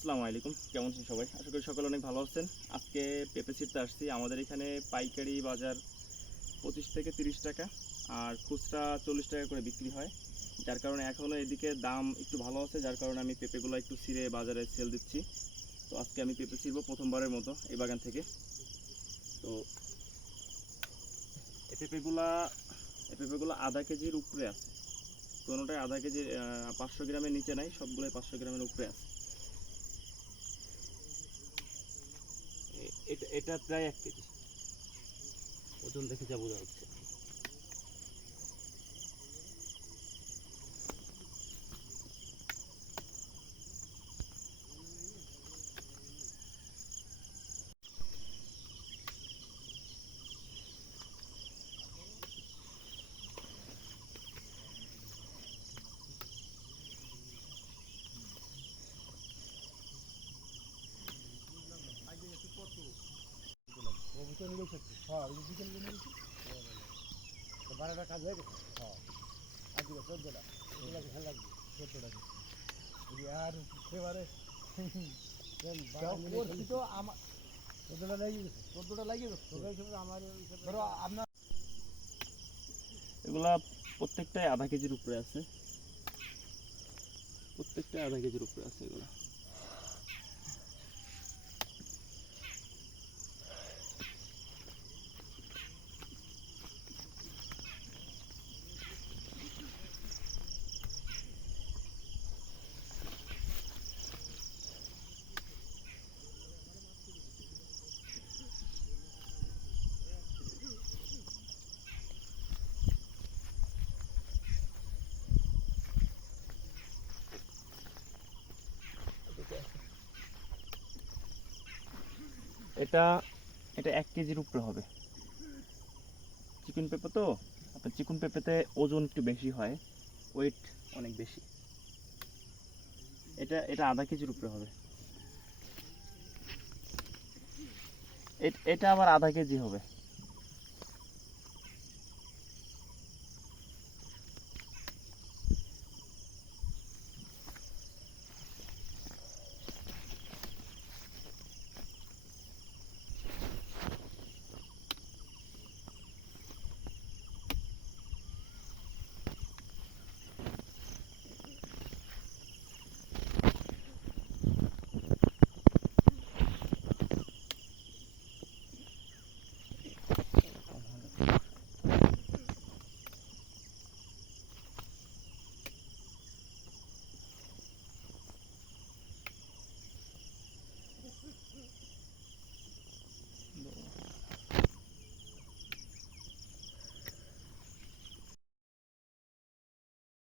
আসসালামু আলাইকুম, কেমন আছেন সবাই? আশা করি সকলে অনেক ভালো আছেন। আজকে পেঁপে ছিঁড়তে আসছি। আমাদের এখানে পাইকারি বাজার 25 থেকে 30 টাকা আর খুচরা 40 টাকা করে বিক্রি হয়। যার কারণে এখনও এদিকে দাম একটু ভালো আছে, যার কারণে আমি পেঁপেগুলো একটু ছিঁড়ে বাজারে সেল দিচ্ছি। তো আজকে আমি পেঁপে ছিঁড়বো প্রথমবারের মতো এই বাগান থেকে। তো এই পেঁপেগুলো আধা কেজির উপরে আছে। কোনোটাই আধা কেজির 500 গ্রামের নিচে নাই, সবগুলোই 500 গ্রামের উপরে আছে। এটা প্রায় 1 কেজি ওজন, দেখে যা বোঝা যাচ্ছে। বারোটা কাজ হয়ে গেছে। হ্যাঁ আজকে 14টা খেলা লাগবে 14টা আর এবারে করছি তো আমার 14টা লাগিয়ে গেছে 14টা লাগিয়ে গেছে তোদের হিসেবে আমার ধরো আপনার এগুলা প্রত্যেকটাই আধা কেজির উপরে আছে, প্রত্যেকটাই আধা কেজির উপরে আছে এগুলা। এটা এটা 1 কেজির উপরে হবে। চিকন পেঁপে তো, আপনার চিকন পেঁপেতে ওজন একটু বেশি হয়, ওয়েট অনেক বেশি। এটা এটা আধা কেজির উপরে হবে। এটা আবার আধা কেজি হবে।